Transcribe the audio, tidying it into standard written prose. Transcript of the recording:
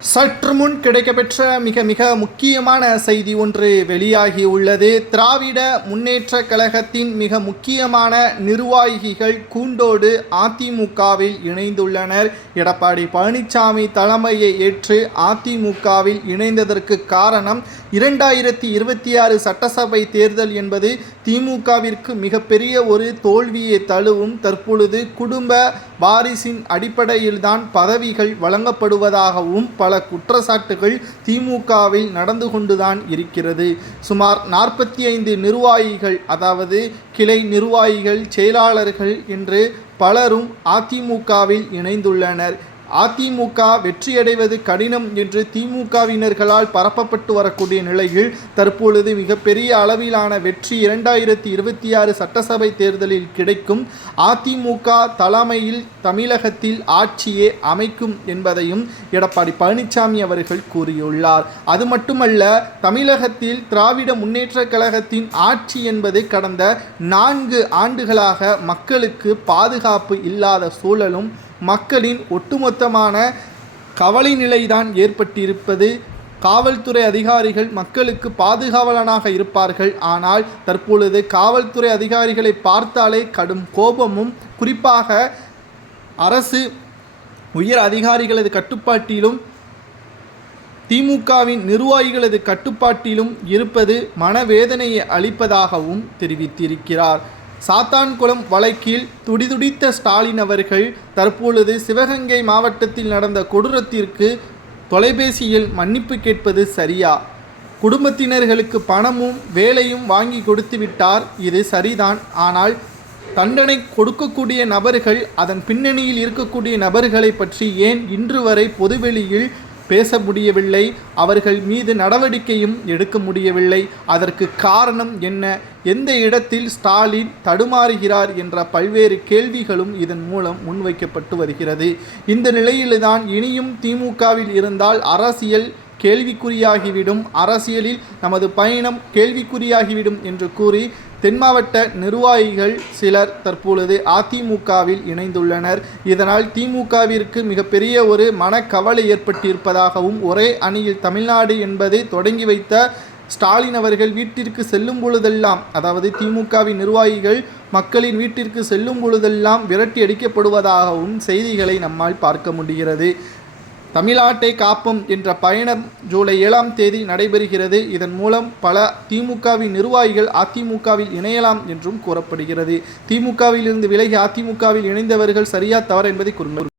சற்று முன் கிடைக்கப்பெற்ற மிக மிக முக்கியமான செய்தி ஒன்று வெளியாகி உள்ளது. திராவிட முன்னேற்ற கழகத்தின் மிக முக்கியமான நிர்வாகிகள் கூண்டோடு அதிமுகவில் இணைந்துள்ளனர். எடப்பாடி பழனிசாமி தலைமையை ஏற்று அதிமுகவில் இணைந்ததற்கு காரணம் 2026 சட்டசபை தேர்தல் என்பது திமுகவிற்கு மிகப்பெரிய ஒரு தோல்வியை தழுவும். தற்பொழுது குடும்ப வாரிசின் அடிப்படையில்தான் பதவிகள் வழங்கப்படுவதாகவும் பல குற்றச்சாட்டுகள் திமுகவில் நடந்து கொண்டுதான் இருக்கிறது. சுமார் 45 நிர்வாகிகள், அதாவது கிளை நிர்வாகிகள், செயலாளர்கள் என்று பலரும் அதிமுகவில் இணைந்துள்ளனர். அதிமுக வெற்றியடைவது கடினம் என்று திமுகவினர்களால் பரப்பப்பட்டு வரக்கூடிய நிலையில் தற்பொழுது மிகப்பெரிய அளவிலான வெற்றி 2026 சட்டசபை தேர்தலில் கிடைக்கும். அதிமுக தலைமையில் தமிழகத்தில் ஆட்சியே அமைக்கும் என்பதையும் எடப்பாடி பழனிசாமி அவர்கள் கூறியுள்ளார். அது மட்டுமல்ல, தமிழகத்தில் திராவிட முன்னேற்ற கழகத்தின் ஆட்சி என்பது கடந்த 4 ஆண்டுகளாக மக்களுக்கு பாதுகாப்பு இல்லாத சூழலும் மக்களின் ஒட்டுமொத்தமான கவலை நிலைதான் ஏற்பட்டிருப்பது. காவல்துறை அதிகாரிகள் மக்களுக்கு பாதுகாவலனாக இருப்பார்கள். ஆனால் தற்பொழுது காவல்துறை அதிகாரிகளை பார்த்தாலே கடும் கோபமும், குறிப்பாக அரசு உயர் அதிகாரிகளது கட்டுப்பாட்டிலும் திமுகவின் நிர்வாகிகளது கட்டுப்பாட்டிலும் இருப்பது மனவேதனையை அளிப்பதாகவும் தெரிவித்திருக்கிறார். சாத்தான்குளம் வழக்கில் துடிதுடித்த ஸ்டாலின் அவர்கள் தற்பொழுது சிவகங்கை மாவட்டத்தில் நடந்த கொடூரத்திற்கு தொலைபேசியில் மன்னிப்பு கேட்பது சரியா? குடும்பத்தினர்களுக்கு பணமும் வேலையும் வாங்கி கொடுத்து விட்டார், இது சரிதான். ஆனால் தண்டனை கொடுக்கக்கூடிய நபர்கள், அதன் பின்னணியில் இருக்கக்கூடிய நபர்களை பற்றி ஏன் இன்று வரை பொதுவெளியில் பேச முடியவில்லை? அவர்கள் மீது நடவடிக்கையும் எடுக்க முடியவில்லை. அதற்கு காரணம் என்ன? எந்த இடத்தில் ஸ்டாலின் தடுமாறுகிறார் என்ற பல்வேறு கேள்விகளும் இதன் மூலம் முன்வைக்கப்பட்டு வருகிறது. இந்த நிலையில்தான் இனியும் திமுகவில் இருந்தால் அரசியல் கேள்விக்குறியாகிவிடும், அரசியலில் நமது பயணம் கேள்விக்குறியாகிவிடும் என்று கூறி தென் மாவட்ட நிர்வாகிகள் சிலர் தற்பொழுது அதிமுகவில் இணைந்துள்ளனர். இதனால் திமுகவிற்கு மிகப்பெரிய ஒரு மனக்கவலை ஏற்பட்டிருப்பதாகவும், ஒரே அணியில் தமிழ்நாடு என்பதை தொடங்கி வைத்த ஸ்டாலின் அவர்கள் வீட்டிற்கு செல்லும் பொழுதெல்லாம், அதாவது திமுகவின் நிர்வாகிகள் மக்களின் வீட்டிற்கு செல்லும் பொழுதெல்லாம் விரட்டி அடிக்கப்படுவதாகவும் செய்திகளை நம்மால் பார்க்க முடிகிறது. தமிழ்நாட்டை காப்போம் என்ற பயணம் ஜூலை 7ஆம் தேதி நடைபெறுகிறது. இதன் மூலம் பல திமுகவின் நிர்வாகிகள் அதிமுகவில் இணையலாம் என்றும் கூறப்படுகிறது. திமுகவில் இருந்து விலகி அதிமுகவில் இணைந்தவர்கள் சரியா தவறு என்பதை கூறுங்கள்.